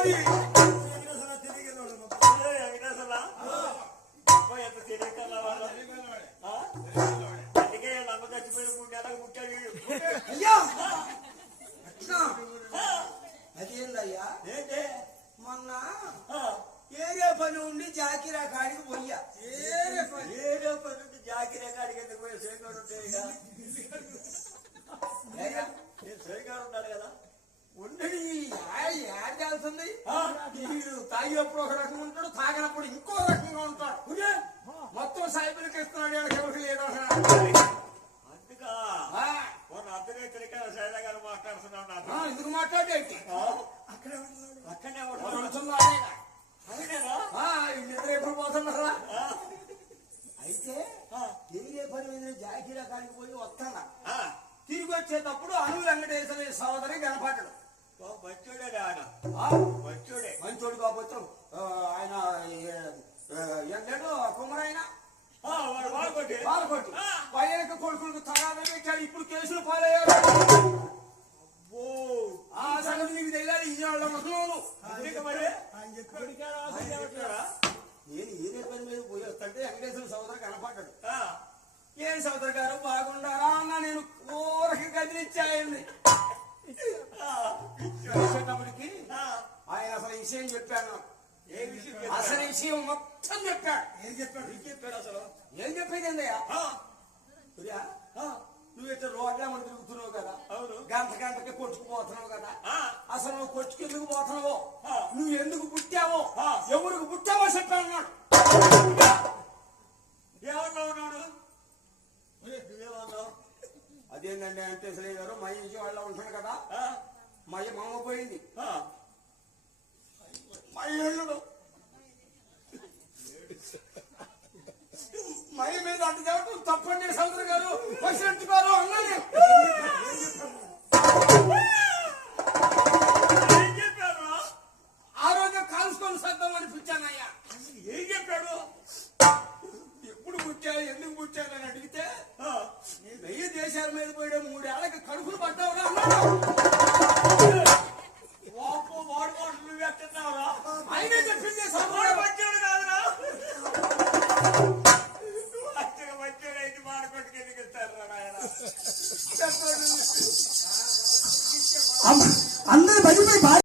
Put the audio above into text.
అది అదేందయ్యా మొన్న ఏరియా పని ఉండి జాకిరా కాడికి పోయా. ఏరియా పని ఉండి జాకిరా కాడికి ఎందుకు పోయా? సేగాడు ఉంటాయి సేగాడు ఉన్నాడు కదా. ఉండడి యాడ్ కాల్సింది. వీడు తాగినప్పుడు ఒక రకంగా ఉంటాడు, తాగినప్పుడు ఇంకో రకంగా ఉంటాడు. మొత్తం సాయిబులకి ఇస్తున్నాడు, ఎవరికి లేదు. అందుకా అర్ధరేతరిక సైదా గారు మాట్లాడుతున్నాడు. ఎందుకు మాట్లాడేంటి? అక్కడే నిద్ర ఎప్పుడు పోతున్నారా? అయితే ఏరియా పని మీద జాకిరా కాడికి పోయి వస్తానా. తిరిగి వచ్చేటప్పుడు అను వెంకటేశ్వర సోదరి కనపడ్డాడు. మంచోడే ఆయన, మంచోడే. మంచోడు కాకపోతే ఆయన ఎండాడు కుమ్మరైనా వాళ్ళకొట్టి పైన కొడుకులకు తగాదా పెట్టాడు. ఇప్పుడు కేసులు పాలయ్యాడు. ఆ సంగతి నీకు తెలియాలి. ఈ వాళ్ళ మహిళలు మరి నేను ఏరియా పని మీద పోయి వస్తుంటే వెంకటేశ్వర సోదరు కనపడ్డాడు. ఏం సోదరు గారు బాగుండారా అన్న. నేను ఊరకి కదిలిచ్చాయండి. వచ్చేటప్పటికి ఆయన అసలు విషయం చెప్పాను. అసలు విషయం మొత్తం చెప్పాడు. ఏం చెప్పాడు అసలు? ఏం చెప్పేది ఏందయ్యా? నువ్వు ఇట్లా రోడ్ల మనం తిరుగుతున్నావు కదా, గంటకి కొట్టుకుపోతున్నావు కదా. అసలు నువ్వు కొట్టుకెందుకు పోతున్నావో, నువ్వు ఎందుకు పుట్టావో, ఎవరికి పుట్టావో చెప్పాను అన్నాడు. ఏమన్నాడు? అదేంటండి అంటే శ్రీ గారు మా ఇంటి వాళ్ళ ఉంటాడు కదా. మా మామ పోయింది. మా ఇల్లు మై మీద అంటు చెప్పడం తప్పండి సోదరు గారు, ప్రెసిడెంట్ గారు అన్నది. ఆ రోజు కాల్చుకొని సద్దాం అనిపించానయ్యా. ఏం చెప్పాడు? ఎప్పుడు పుట్టావు, ఎందుకు పుట్టావు అని అడిగితే 1000 దేశాల మీద పోయే 3 ఏళ్ళకి కడుపులు పడ్డావురా అన్నాడు. వాడు నువ్వు ఎట్టున్నావురా? ఆయనే చెప్పింది. వచ్చాడు కాదురా.